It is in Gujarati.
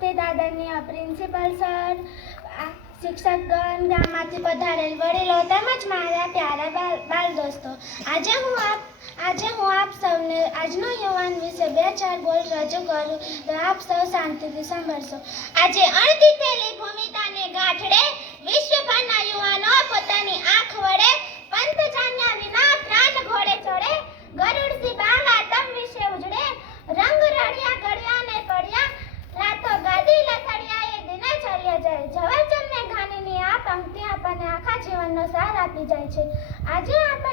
ઉપસ્થિત આદરણીય પ્રિન્સિપલ સર, શિક્ષકગણ, ગામમાંથી પધારેલ વડીલો તેમજ મારા પ્યારા બાલ દોસ્તો, આજે હું આપ સૌને આજનો યુવાન વિશે 2-4 બોલ રજૂ કરું તો આપ સૌ શાંતિથી સાંભળશો. આજે અણદીઠેલી ભૂમિકાને ગાંઠડે વિશ્વભરના યુવાનો પોતાની આંખ વડે પંથ જાણ્યા વિના પ્રાણ ઘોડે ચડે. ગરુડસિંહ બાલ આતમ વિશે ઉજળે, રંગ રળિયા ઘડિયા ને પડ્યા, લાતો ગાદી લથડિયા એ દિને ચાલ્યા જાય. ઝવેરચંદ મેઘાણીની આ પંક્તિ આપણને આખા જીવનનો સાર આપી જાય છે. આજે આપણે